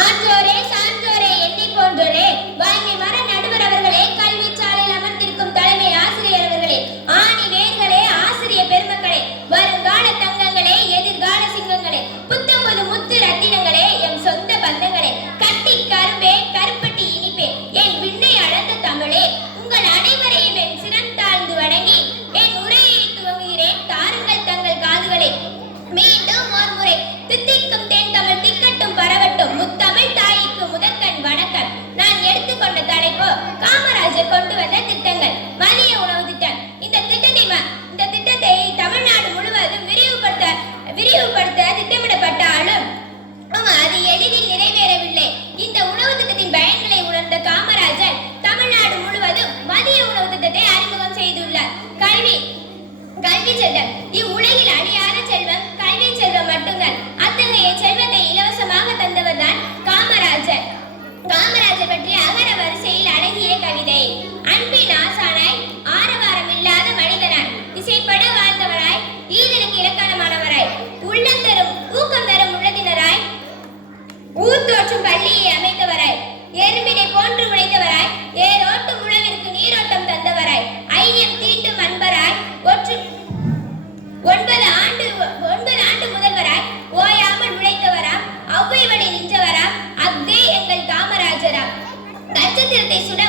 ஆன்றோரே சான்றோரே என்னை போன்றோரே வாய்மை மர நடுவர் அவர்களே, கல்வி சாலையில் அமர்ந்திருக்கும் தலைமை ஆசிரியர் அவர்களே, ஆணி வேர்களே, ஆசிரிய பெருமக்களே, வருங்கால தங்கங்களே, எதிர்கால சிங்கங்களே, புத்தம்புது முத்து ரத்தினங்களே, எம் சொந்த பந்தங்களே, கட்டி கரும்பே, கருப்பட்டி இனிப்பே, என் விண்ணை அளந்த தமிழே, உங்கள் அனைவரையும் என் சிரம் தாழ்ந்து வணங்கி என் உரையை துவங்குகிறேன். தாருங்கள் தங்கள் காதுகளை. மீண்டும் ஒரு முறை தித்திக்கும் தேன் தமிழ் திக்கட்டும் பரவட்டும். முத்தமிழ் தாய்க்கு முதற்கண் வணக்கம். நான் எடுத்துக்கொண்ட தலைப்பு காமராஜர் கொண்டு வந்த திட்டங்கள். மதிய உணவு திட்டம். இந்த திட்டத்தை தமிழ்நாடு முழுவதும் விரிவுபடுத்த திட்டமிடப்பட்டாலும் அது எளிதில் நிறைவேறவில்லை. இந்த உணவு திட்டத்தின் பயன்களை உணர்ந்த காமராஜர் தமிழ்நாடு முழுவதும் மதிய உணவு திட்டத்தை அறிமுகம் செய்துள்ளார். கல்வி செல்வம். இவ்வுலகில் அழியாத செல்வம் கல்வி செல்வம் மட்டும்தான். அத்தகைய செல்வத்தை இலவசமாக தந்தவர் தான் காமராஜர். காமராஜர் பற்றிய அகர வரிசையில் அழகிய கவிதை. அன்பின் ஆசானாய், ஆரவாரம் இல்லாத மனிதனாய், இசைப்பட வாழ்ந்தவராய், ஈதனுக்கு இலக்கணமானவராய், உள்ளம் தரும் ஊக்கம் தரும் உள்ளத்தினராய், ஊர் தோற்றும் பள்ளியை அமைத்தவராய், எறும்பினை போன்று உழைத்தவராய், ஏரோட்டும் உழவிற்கு நீரோட்டம் தந்தவராய், ஐயம் தீண்டும் அன்பராய், 9 ஆண்டு முதல்வராய், ஓயாமல் உழைத்தவராம், ஔவை வழி நின்றவராம், அக்தே எங்கள் காமராஜராம். நட்சத்திரத்தை சுட